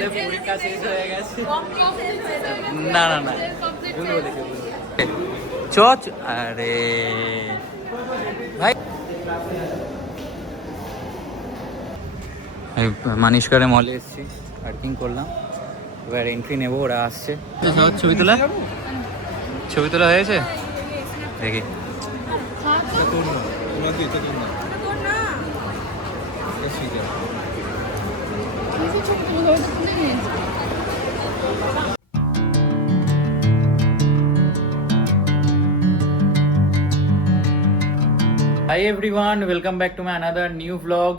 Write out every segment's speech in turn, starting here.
আমাদের পরীক্ষা শেষ হয়ে গেছে। না না না, ভুল বলেছি, ভুল বলেছি। আরে ভাই, মানিশকারে মলে এসেছি, পার্কিং করলাম, এবার এন্ট্রি নেবো, ওরা আসছে। ছবি তোলা, ছবি তোলা হয়েছে দেখি। Hi everyone, welcome back to my another new blog.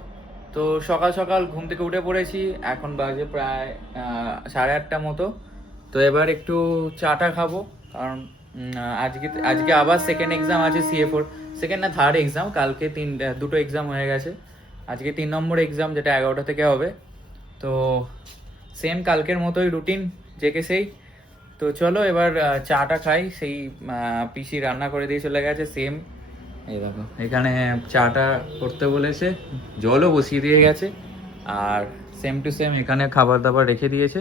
তো সকাল সকাল ঘুম থেকে উঠে পড়েছি, এখন বাজে প্রায় 8:30 মতো। তো এবার একটু চাটা খাবো, কারণ আজকে আবার সেকেন্ড এক্সাম আছে, CA4 সেকেন্ড না থার্ড এক্সাম। কালকে দুটো এক্সাম হয়ে গেছে, আজকে 3 নম্বর এক্সাম, যেটা 11টা থেকে হবে। তো সেম কালকের মতোই রুটিন, জেকে সেই। তো চলো এবার চাটা খাই, সেই পিসি রান্না করে দিয়ে চলে গেছে সেম। এই দেখো, এখানে চাটা করতে বলেছে, জলও বসিয়ে দিয়ে গেছে, আর সেম টু সেম এখানে খাবার দাবার রেখে দিয়েছে।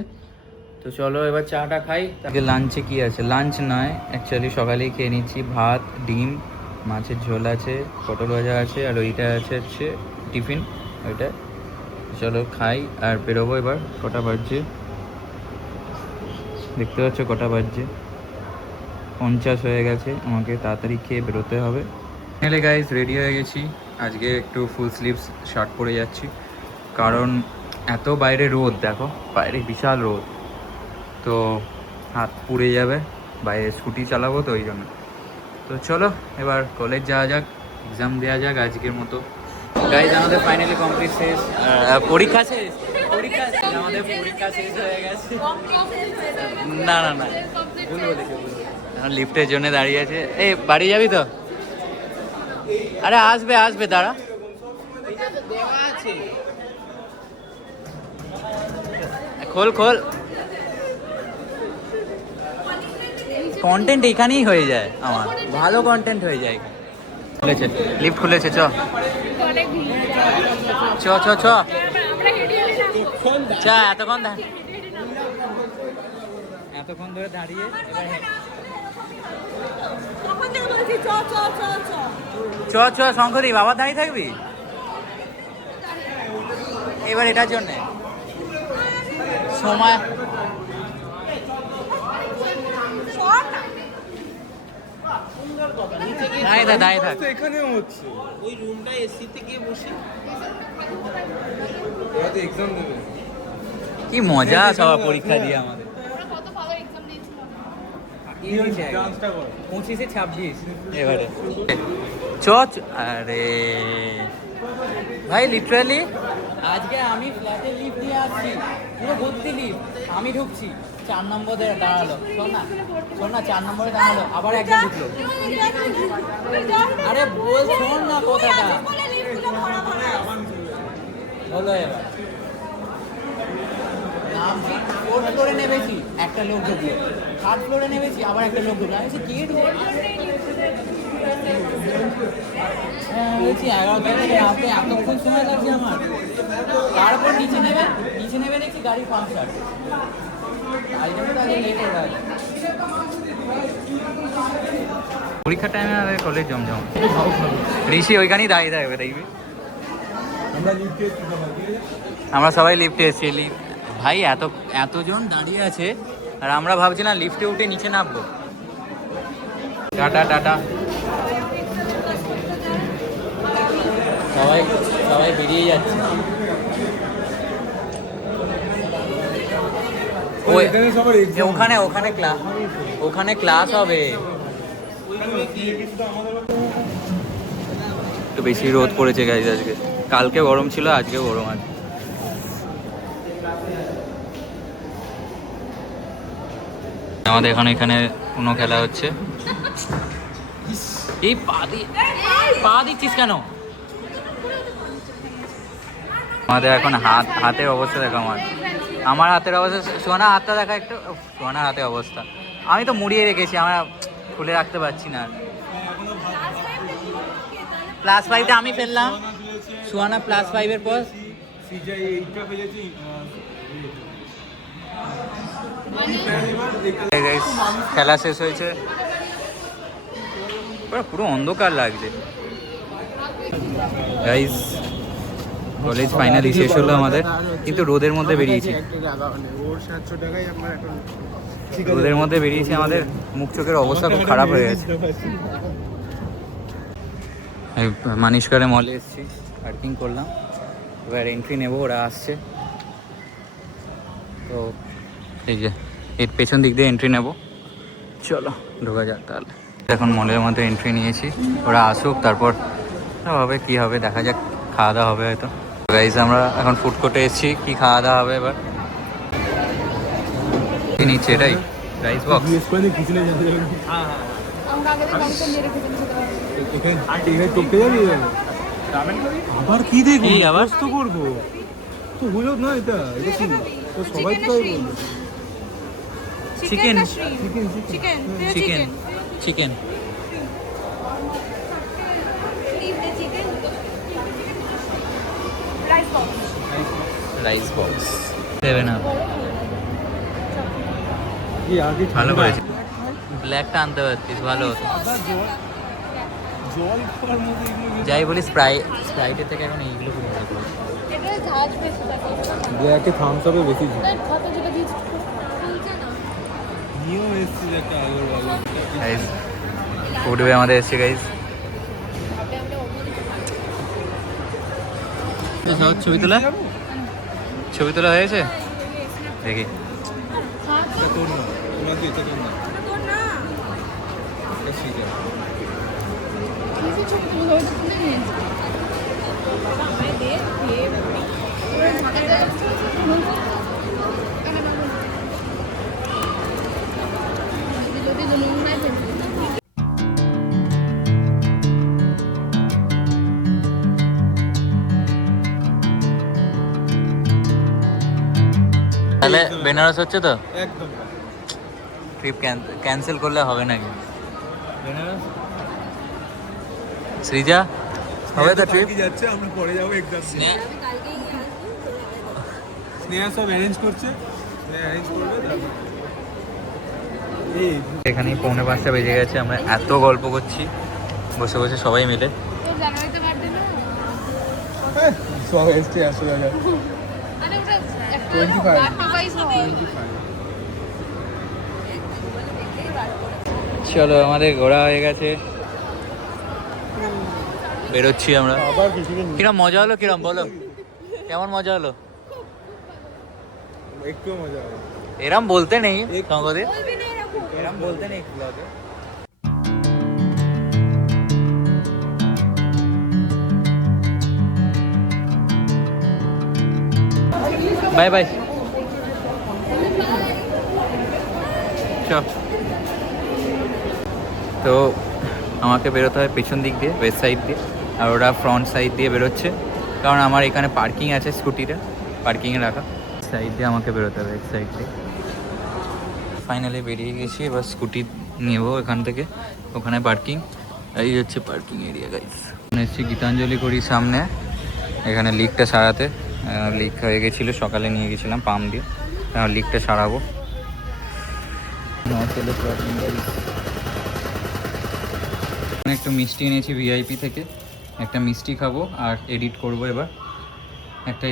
তো চলো এবার চাটা খাই। আজকে লাঞ্চে কি আছে, লাঞ্চ নয় অ্যাকচুয়ালি সকালেই খেয়ে নিচ্ছি, ভাত, ডিম, মাছের ঝোল আছে, পটল ভাজা আছে, আর ওইটা হচ্ছে টিফিন ওইটা। চলো খাই আর বেরোবো এবার। কটা বাজছে দেখতে পাচ্ছ, কটা বাজছে 50 হয়ে গেছে, আমাকে তাড়াতাড়ি খেয়ে বেরোতে হবে। হেলে গাইস, রেডি হয়ে গেছি। আজকে একটু ফুল স্লিভস শার্ট পরে যাচ্ছি, কারণ এত বাইরে রোদ, দেখো বাইরে বিশাল রোদ, তো হাত পুড়ে যাবে, বাইরে স্কুটি চালাবো তো ওই জন্য। তো চলো এবার কলেজ যাওয়া যাক, এক্সাম দেওয়া যাক আজকের মতো। গাইস আমাদের ফাইনালি কমপ্লিট শেষ, পরীক্ষা শেষ, পরীক্ষা আমাদের পরীক্ষা শেষ হয়ে গেছে। না না না, ভুল বলেছি, ভুল বলেছি। লিফটের জন্য দাঁড়িয়ে আছে। এই বাড়ি যাবি তো? আরে আসবে আসবে, দাঁড়া। খোল খোল, কন্টেন্ট এখানেই হয়ে যায়, আমার ভালো কন্টেন্ট হয়ে যায় এখানে। খুলেছে, লিফট খুলেছে, চ চ চ চ চা। এতক্ষণ ধরে দাঁড়িয়ে, চ চ শঙ্করী, বাবা দাঁড়িয়ে থাকবি এবার এটার জন্যে সময়। দাঁড়িয়ে থাক, এখানেও হচ্ছে ওই রুমটা এসিতে গিয়ে বসে এক্সাম দেবে। কি মজা সবার পরীক্ষা দিয়ে আমাদের। 25-26 এবারে আরে ভাই, লিটারালি আজকে আমি ফ্ল্যাটে লিফট দিয়ে আসছি, পুরো ভর্তি লিফট, আমি ঢুকছি 4 নম্বরে দাঁড়ালো, শোন না 4 নম্বরে দাঁড়ালো, আবার একজন ঢুকলো। আরে বল, শোন না কথাটা হলো। এবার নামছি, 4th ফ্লোরে নেমেছি, একটা লোক ঢুকলো, 3rd ফ্লোরে নেমেছি, আবার একটা লোক ঢুকলো। আমি বলছি কি ঢুকলো, বলছি 11টা থেকে আপনি এতক্ষণ সময় লাগছে আমার। তারপর নিচে নেবে দেখছি গাড়ি পাংচার, তাই জন্য তাকে লেট হয়ে গেছে। পরীক্ষার টাইমে আমাদের কলেজ জমজম, ঋষি ওইখানেই দাঁড়িয়ে থাকবে, দেখবি আমরা সবাই লিফটে এসেছি। ভাই এতজন দাঁড়িয়ে আছে, আর আমরা ভাবছিলাম লিফটে উঠে নিচে নামবো। টাটা টাটা, সবাই বেরিয়ে যাচ্ছে। ওখানে ক্লাস হবে। একটু বেশি রোদ পড়েছে গাইজ আজকে, কালকে গরম ছিল, আজকে গরম আছে। আমাদের এখানে কোনো খেলা হচ্ছে। এই পা দিচ্ছিস কেন? আমাদের এখন হাতের অবস্থা দেখো, আমার হাতের অবস্থা। সোনা হাতটা দেখা একটু, সোনার হাতের অবস্থা। আমি তো মুড়িয়ে রেখেছি, আমরা খুলে রাখতে পারছি না। +5তে আমি ফেললাম, সোনা +5 এর পর খেলা শেষ হয়েছে, পুরো অন্ধকার লাগছে গাইস। কলেজ ফাইনালি শেষ হলো আমাদের, কিন্তু রোদের মধ্যে বেরিয়েছি, রোদের মধ্যে বেরিয়েছি, আমাদের মুখ চোখের অবস্থা খুব খারাপ হয়ে গেছে। মানিশকারে মলে এসেছি, পার্কিং করলাম, এবার এন্ট্রি নেবো, ওরা আসছে। তো এই যে এর পেছন দিক দিয়ে এন্ট্রি নেব, চলো ঢোকা যাক তাহলে। এখন মলের মধ্যে এন্ট্রি নিয়েছি, ওরা আসুক তারপর হবে কি হবে দেখা যাক, খাওয়া দাওয়া হবে হয়তো। গাইস আমরা এখন ফুড কোর্টে এসেছি, কি খাওয়া দাওয়া হবে এবার কি নিচ্ছে, এটাই রাইস বক্স। আবার কি দেখবো, কি আবার তো করবো তো হলো না, এটা এটা কি তো সবাই তো তাই বলবে। Chicken chicken chicken chicken rice box দেবে না, কি আগে ভালো করেছে, ব্ল্যাকটা আনতে পারতিস ভালো হতো। জল খাওয়ার মতো এগুলো যাই বলি স্প্রাইটের থেকে এখন এইগুলো খুব ভালো করেছে। ব্ল্যাকে থামস আপে বেশি ঝাল। কত যেটা দিয়েছি বলছে না নিয়েও এসেছি একটা আগের বারে। গাইস ফুডওয়ে আমাদের এসছে গাইস। ছবি তোলা হয়েছে দেখি। এটা তোর না, তোমার কি এটা তোর না, তোর না এটা শিখে। কিছু ছোট ছোট ওটা তুলে নিয়েছি আমায় দে দিয়ে পুরো ঢাকা যাচ্ছে যদি নুন নাই ফেলবি। তাহলে বেনারস হচ্ছে তো, একদম ট্রিপ ক্যান্সেল করলে হবে নাকি? বেনারস সৃজা হবে তো ট্রিপ? কি যাচ্ছে, আমরা পরে যাবো এক্সাম দিয়ে। আমি কালকেই আসবো। স্নেহা সব অ্যারেঞ্জ করছে, স্নেহা অ্যারেঞ্জ করবে তারপর এই এখানেই 4:45 বেজে গেছে, আমরা এত গল্প করছি বসে বসে সবাই মিলে। তোর জানুয়ারিতে বার্থডে না? সব এসছে 100,000 আরে ওটা একটা 25 বার্থডে প্রাইস হয়। চলো আমাদের ঘোরা হয়ে গেছে, বেরোচ্ছি আমরা। আবার কিছু কিরম মজা হলো, কিরম বলো, কেমন মজা হলো? একটু মজা হবে। এরম বলতে নেই সঙ্গদে, বলবি না এরকম। এরম বলতে নেই ব্লগে। বাই বাই, তো আমাকে বেরোতে হয় পেছন দিক দিয়ে, ওয়েস্ট সাইড দিয়ে, আর ওরা ফ্রন্ট সাইড দিয়ে বেরোচ্ছে, কারণ আমার এখানে পার্কিং আছে, স্কুটিটা পার্কিংয়ে রাখা। সাইড দিয়ে আমাকে বেরোতে হবে, এক সাইড দিয়ে। ফাইনালি বেরিয়ে গেছি, এবার স্কুটি নেব এখান থেকে, ওখানে পার্কিং, এই হচ্ছে পার্কিং এরিয়া গাইস। এসেছি গীতাঞ্জলি করি সামনে, এখানে লিকটা সারাতে, লিক হয়ে গেছিলো, সকালে নিয়ে গেছিলাম পাম্প দিয়ে, লিকটা সারাবো। একটু মিষ্টি এনেছি ভিআইপি থেকে, একটা মিষ্টি খাবো আর এডিট করব এবার। একটা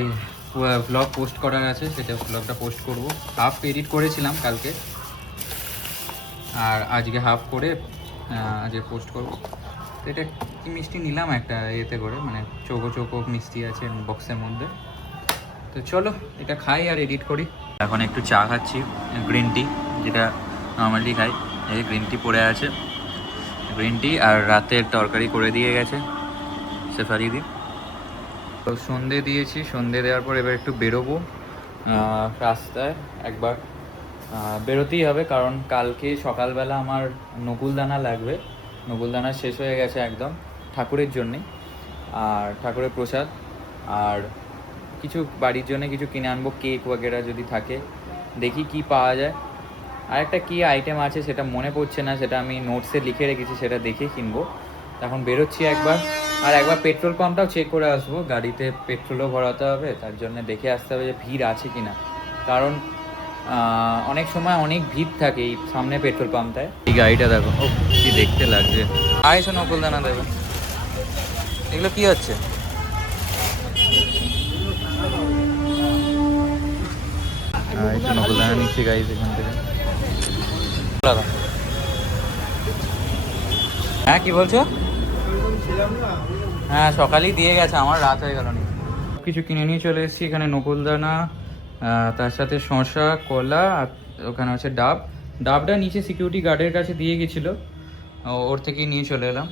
ব্লগ পোস্ট করার আছে, সেটা ব্লগটা পোস্ট করব। হাফ এডিট করেছিলাম কালকে, আর আজকে হাফ করে আজকে পোস্ট করব। তো এটা কি মিষ্টি নিলাম একটা এতে করে, মানে চৌকো চৌকো মিষ্টি আছে বক্সের মধ্যে। তো চলো এটা খাই আর এডিট করি। এখন একটু চা খাচ্ছি, গ্রিন টি, যেটা নর্মালি খাই। এই গ্রিন টি পড়ে আছে, গ্রিন টি, আর রাতের তরকারি করে দিয়ে গেছে সেফারি দি। তো সন্ধে দিয়েছি, সন্ধে দেওয়ার পর এবার একটু বেরোবো রাস্তায় একবার, বেরোতেই হবে, কারণ কালকে সকালবেলা আমার নকুলদানা লাগবে। নকুলদানা শেষ হয়ে গেছে একদম, ঠাকুরের জন্যে, আর ঠাকুরের প্রসাদ, আর কিছু বাড়ির জন্য কিছু কিনে আনবো, কেক ওয়াগেরা যদি থাকে, দেখি কি পাওয়া যায়। আর একটা কী আইটেম আছে সেটা মনে পড়ছে না, সেটা আমি নোটসে লিখে রেখেছি, সেটা দেখে কিনবো। এখন বেরোচ্ছি একবার, আর একবার পেট্রোল পাম্পটাও চেক করে আসবো, গাড়িতে পেট্রোলও ভরাতে হবে, তার জন্য দেখে আসতে হবে যে ভিড় আছে কি না। কারণ অনেক সময় অনেক ভিড় থাকে এই সামনে পেট্রোল পাম্পটায়। এই গাড়িটা দেখো, ও কি দেখতে লাগছে। আইসো নকুল দানা দেবে, এগুলো কি হচ্ছে? নকুল দানা নিচ্ছি গাড়ি এখান থেকে। হ্যাঁ কি বলছো? হ্যাঁ সকালেই দিয়ে গেছে, আমার রাত হয়ে গেল নি। কিছু কিনে নিয়ে চলে এসেছি এখানে, নকুলদানা, তার সাথে শসা, কলা, আর ওখানে হচ্ছে ডাবটা নিচে সিকিউরিটি গার্ডের কাছে দিয়ে গেছিলো, ওর থেকেই নিয়ে চলে এলাম।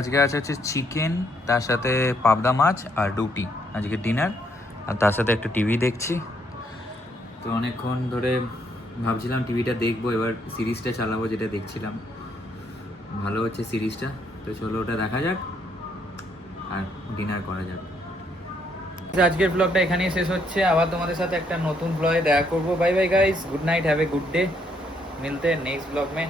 আজকে আছে হচ্ছে চিকেন, তার সাথে পাবদা মাছ আর রুটি, আজকে ডিনার। আর তার সাথে একটা টিভি দেখছি। তো অনেকক্ষণ ধরে ভাবছিলাম টিভিটা দেখবো, এবার সিরিজটা চালাবো যেটা দেখছিলাম, ভালো হচ্ছে সিরিজটা। তো চলো ওটা দেখা যাক আর ডিনার করা যাক। আজকের ব্লগটা এখানেই শেষ হচ্ছে, আবার তোমাদের সাথে একটা নতুন ব্লগে দেখা করবো। Bye bye guys, good night, have a good day, मिलते हैं नेक्स्ट ब्लॉग में।